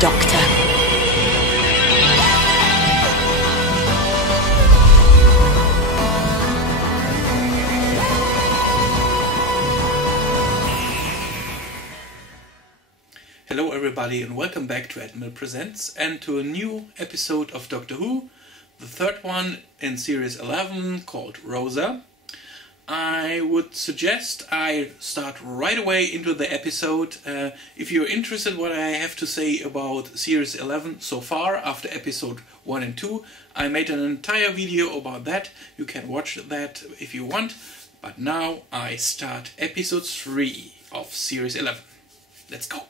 Doctor. Hello everybody and welcome back to ADmiral Presents and to a new episode of Doctor Who, the third one in series 11 called Rosa. I would suggest I start right away into the episode. If you're interested what I have to say about series 11 so far after episode 1 and 2, I made an entire video about that. You can watch that if you want. But now I start episode 3 of series 11. Let's go.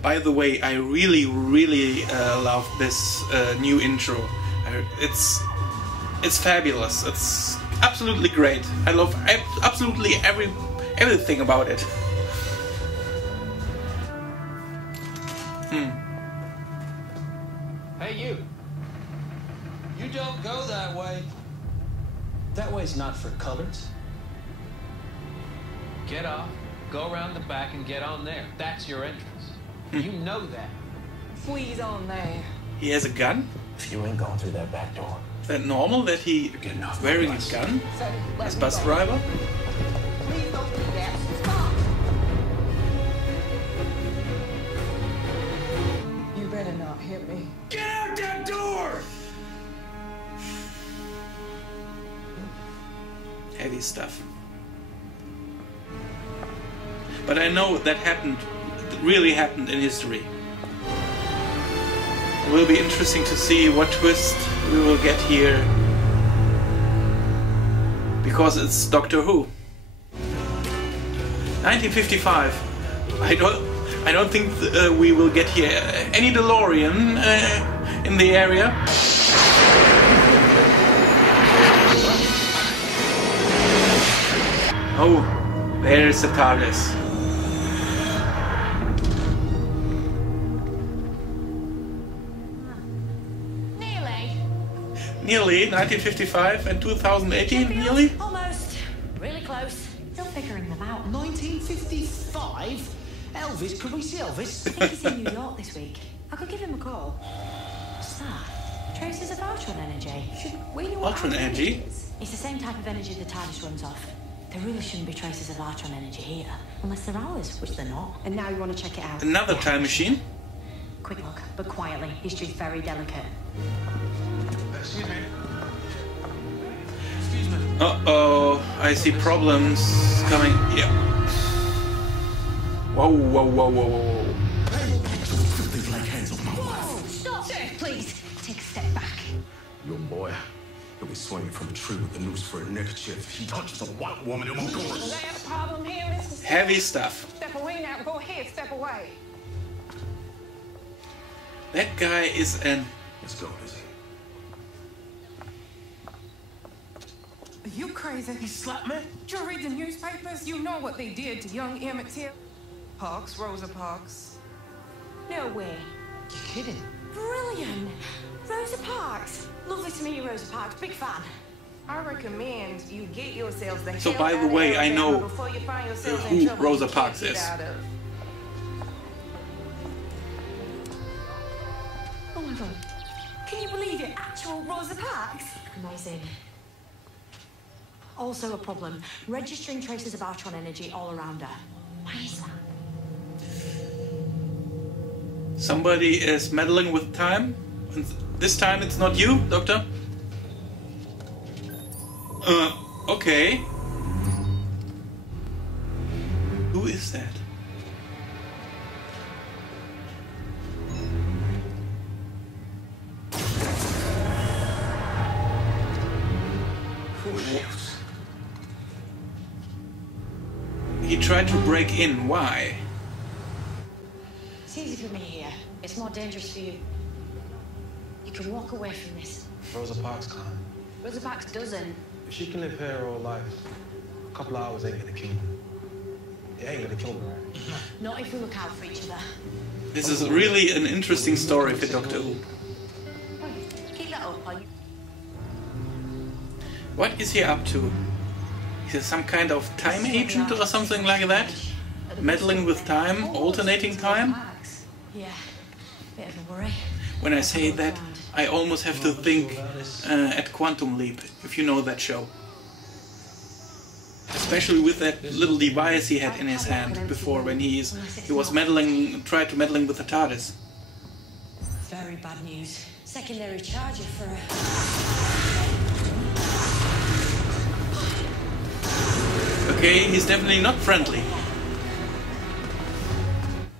By the way, I really love this new intro. It's fabulous. It's absolutely great. I love absolutely everything about it. Hey you! You don't go that way. That way's not for coloreds. Get off, go around the back and get on there. That's your entrance. You know that. Please on there. He has a gun? If you ain't going through that back door. Is that normal that he wearing a gun as bus driver? Please don't do that. Stop. You better not hit me. Get out that door! Heavy stuff. But I know that really happened in history. It will be interesting to see what twist we will get here, because it's Doctor Who. 1955. I don't think we will get here any DeLorean in the area. Oh, there's the TARDIS. Nearly 1955 and 2018, nearly? Almost. Really close. Still figuring them out. 1955? Elvis? Could we see Elvis? I think he's in New York this week. I could give him a call. What's that? Traces of Ultron energy. Should we know what Ultron energy? It's the same type of energy the TARDIS runs off. There really shouldn't be traces of Ultron energy here. Unless they're ours, which they're not. And now you want to check it out. Another time machine? Quick look, but quietly. History's very delicate. Excuse me. Excuse me. Uh-oh, I see problems coming. Yeah. Whoa. Filthy black hands off my wife. Whoa, stop! Sir, please, take a step back. Your boy, he'll be swinging from a tree with a noose for a neckerchief. If he touches a white woman, it won't go. Is that a problem here, Mr. Heavy stuff. Step away now. Go ahead. Step away. That guy is an... Let's go, Lizzie. Are you crazy? He slapped me? You read the newspapers? You know what they did to young Emmett Till. Parks, Rosa Parks. No way. You kidding? Brilliant. Rosa Parks. Lovely to meet you, Rosa Parks. Big fan. I recommend you get yourselves the So hell by out the of way, I Alabama know before you find yourselves in who trouble Rosa you Parks can't get is. out of. Oh my god. Can you believe it? Actual Rosa Parks? Amazing. Also a problem. Registering traces of Ultron energy all around her. Why is that? Somebody is meddling with time. And this time it's not you, Doctor? Okay. Who is that? He tried to break in. Why? It's easy for me here. It's more dangerous for you. You can walk away from this. Rosa Parks can't. Rosa Parks doesn't. If she can live here her whole life, a couple of hours ain't gonna kill her. It ain't gonna kill her, right? Not if we look out for each other. This is really an interesting story for Doctor Who. Keep that up, are you? What is he up to? Is he some kind of time agent or something like that? Meddling with time, alternating time? Yeah, bit of a worry. When I say that, I almost have to think at Quantum Leap, if you know that show. Especially with that little device he had in his hand before, when he was tried to meddling with the TARDIS. Very bad news. Secondary charger for a... Okay, he's definitely not friendly.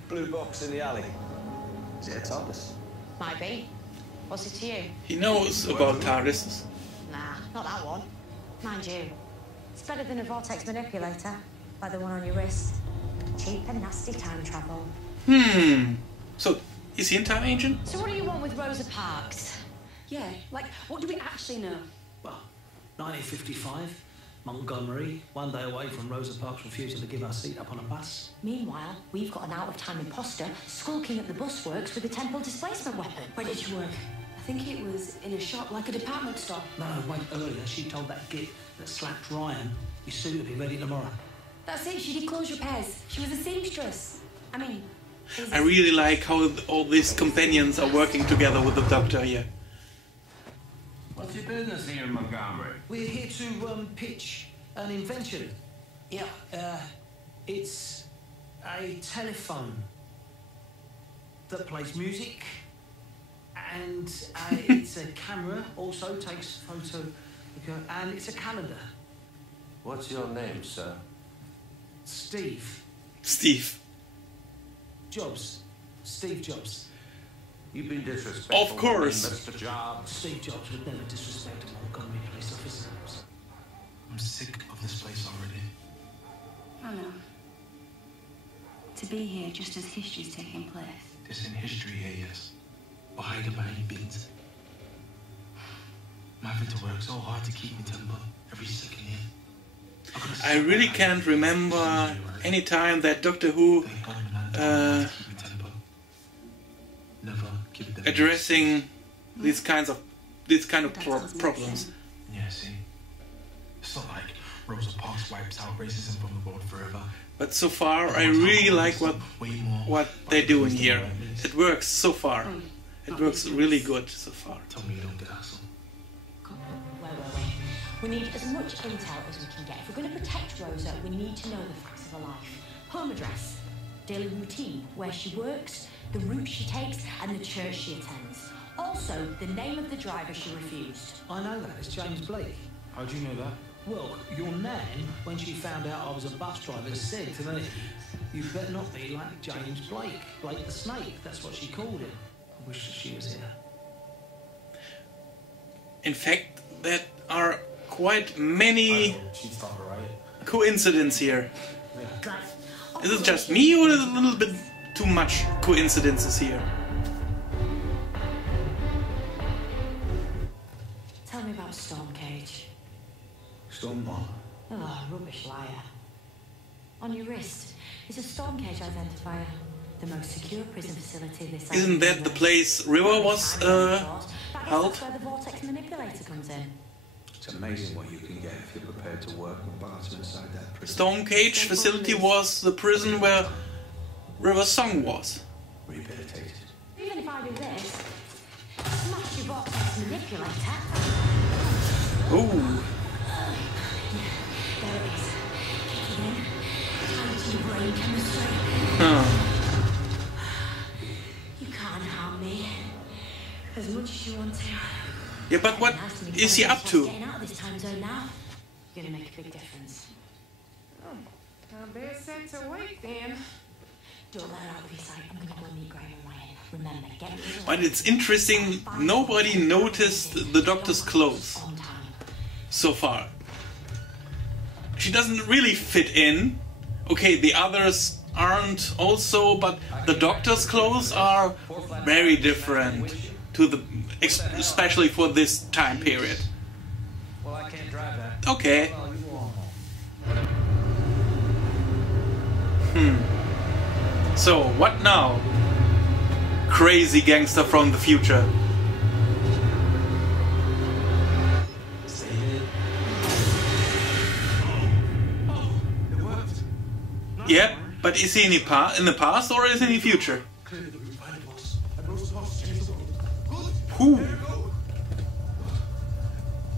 Blue box in the alley. Is it a TARDIS? Might be. What's it to you? He knows about TARDISes. Nah, not that one. Mind you, it's better than a vortex manipulator, like the one on your wrist. Cheap and nasty time travel. So, is he a time agent? So what do you want with Rosa Parks? Yeah, like, what do we actually know? Well, 1955, Montgomery, one day away from Rosa Parks refusing to give her seat up on a bus. Meanwhile, we've got an out-of-time imposter skulking at the bus works with a temple displacement weapon. Where did she work? I think it was in a shop, like a department store. No, wait, earlier she told that git that slapped Ryan his suit will be ready tomorrow. That's it, she did clothes repairs. She was a seamstress. I mean... I really like how all these companions are working together with the Doctor here. What's your business here in Montgomery? We're here to pitch an invention. Yeah, it's a telephone that plays music, and it's a camera, also takes photo, and it's a calendar. What's your name, sir? Steve. Steve. Jobs. Steve Jobs. You've been disrespectful. Of course. Mr. Jobs. Steve Jobs would never disrespect a Montgomery police officer. I'm sick of this place already. I know. To be here just as history's taking place. There's in history here, yes. But hiding behind bins. I'm having to work so hard to keep me temper every second here. I really can't remember any time that Doctor Who addressing these kind of problems. Yeah, see, it's not like Rosa Parks wipes out racism from the world forever. But so far, I really like what they're doing here. It works so far. It works really good so far. Tell me you don't get hassled. Wait. We need as much intel as we can get. If we're going to protect Rosa, we need to know the facts of her life. Home address, daily routine, where she works, the route she takes, and the church she attends. Also, the name of the driver she refused. I know that, it's James Blake. How'd you know that? Well, your nan, when she found out I was a bus driver, said to me, "You better not be like James Blake. Blake the Snake," that's what she called him. I wish that she was here. In fact, there are quite many coincidences here. Is it just me, or is it a little bit too much coincidences here? Tell me about Stormcage. Storm what? Oh, rubbish liar. On your wrist is a Stormcage identifier. The most secure prison facility this side. Isn't that the place River was held? That's where the vortex manipulator comes in. It's amazing what you can get if you're prepared to work with bars inside that prison. Stormcage facility was the prison where River's song was. Rehabilitated. Even if I do this, smash your vortex manipulator. Ooh. There it is. Kicking in. Tied to your brain chemistry. Huh. You can't harm me. As much as you want to. Yeah, but what is he up to? Getting out of this time zone now. You're gonna make a big difference. Oh, I better set to wait then. Don't let her out of your sight. I'm gonna go meet Graham and Ryan. Remember, get me. But it's interesting, nobody noticed the Doctor's clothes On time. so far. She doesn't really fit in. Okay, the others aren't also, but the Doctor's clothes are very different to the, especially for this time period. Well, I can't drive that. Okay. Well, you won't. So, what now? Crazy gangster from the future. It worked. Yeah, but is he in the past or is he in the future? Clearly the route Whew.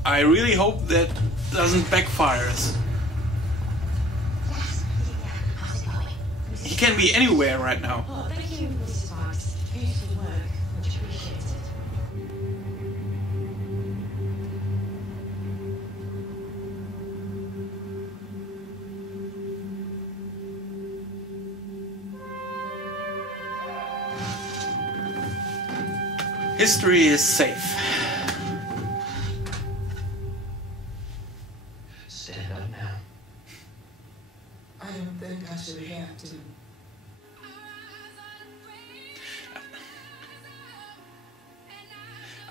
I really hope that doesn't backfire us. How's it going? He can be anywhere right now. Oh, thank you, Mrs. Parks. Beautiful work. Much appreciated. History is safe. Stand up now. I don't think I should have to.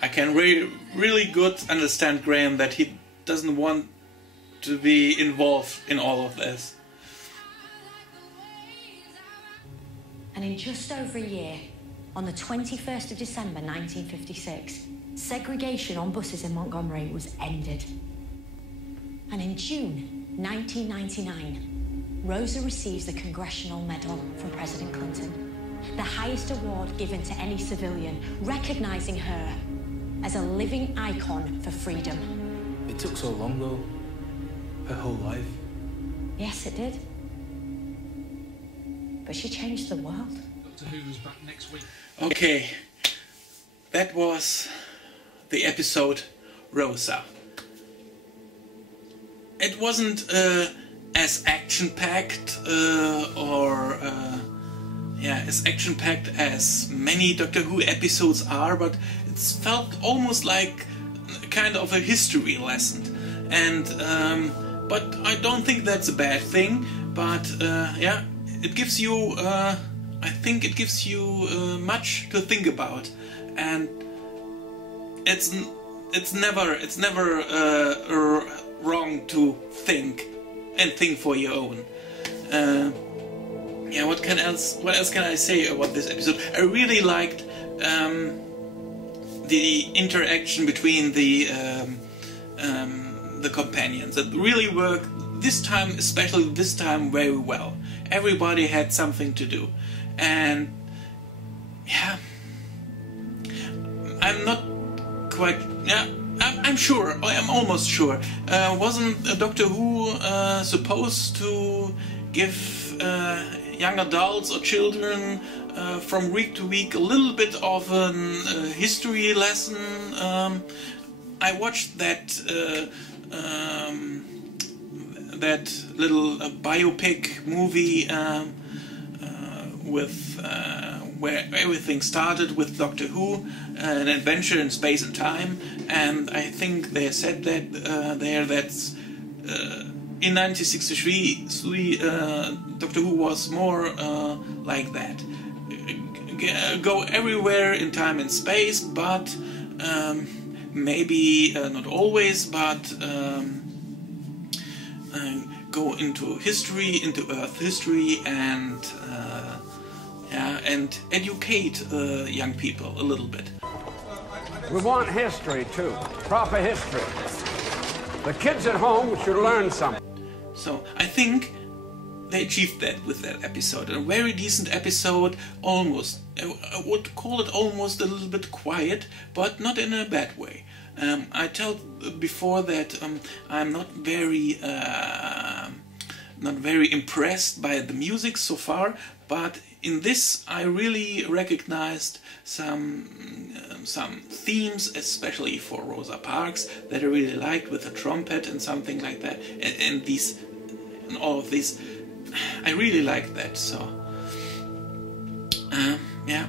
I can really good understand Graham that he doesn't want to be involved in all of this. And in just over a year, on the 21st of December 1956, segregation on buses in Montgomery was ended. And in June 1999, Rosa receives the Congressional Medal from President Clinton, the highest award given to any civilian, recognizing her as a living icon for freedom. It took so long, though. Her whole life. Yes, it did. But she changed the world. Doctor Who's back next week. Okay, that was the episode Rosa. It wasn't as action-packed as action-packed as many Doctor Who episodes are, but it felt almost like kind of a history lesson. And but I don't think that's a bad thing. But yeah, it gives you. I think it gives you much to think about, and it's never wrong to think and think for your own. Yeah, what else can I say about this episode? I really liked the interaction between the companions. It really worked this time, especially this time, very well. Everybody had something to do. And yeah, I'm not quite. Yeah, I'm sure. I'm almost sure. Wasn't Doctor Who supposed to give young adults or children from week to week a little bit of a history lesson? I watched that little biopic movie. Where everything started with Doctor Who, an adventure in space and time, and I think they said that that's in 1963 Doctor Who was more like that. Go everywhere in time and space, but maybe not always, but go into history, into Earth history, and and educate young people a little bit. We want history too, proper history. The kids at home should learn something. So I think they achieved that with that episode. A very decent episode, almost. I would call it almost a little bit quiet, but not in a bad way. I told before that I'm not very impressed by the music so far, but in this I really recognized some themes, especially for Rosa Parks, that I really liked, with the trumpet and something like that, and all of these. I really liked that. So yeah,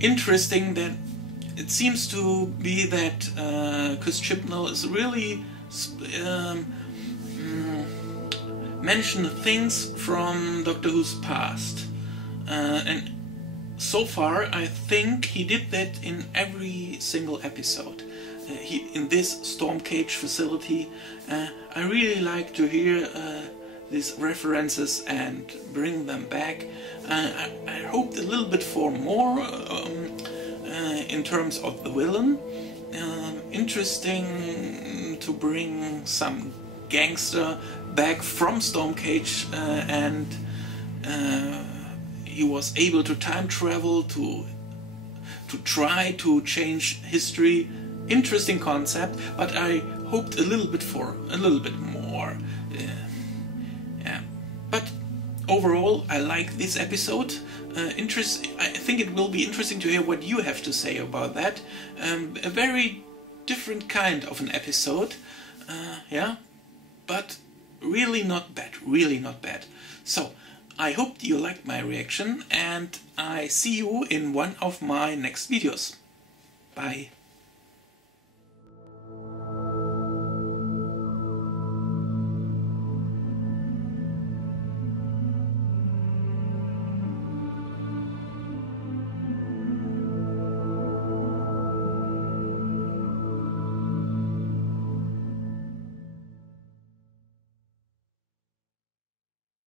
interesting that it seems to be that Chris Chibnall is really mention things from Doctor Who's past, and so far I think he did that in every single episode. In this Stormcage facility, I really like to hear these references and bring them back. I hoped a little bit for more in terms of the villain. Interesting to bring some gangster back from Stormcage, and he was able to time travel to to try to change history. Interesting concept, but I hoped a little bit more. Yeah. But overall, I like this episode. I think it will be interesting to hear what you have to say about that. A very different kind of an episode, yeah, but really not bad. So, I hope you liked my reaction, and I see you in one of my next videos. Bye.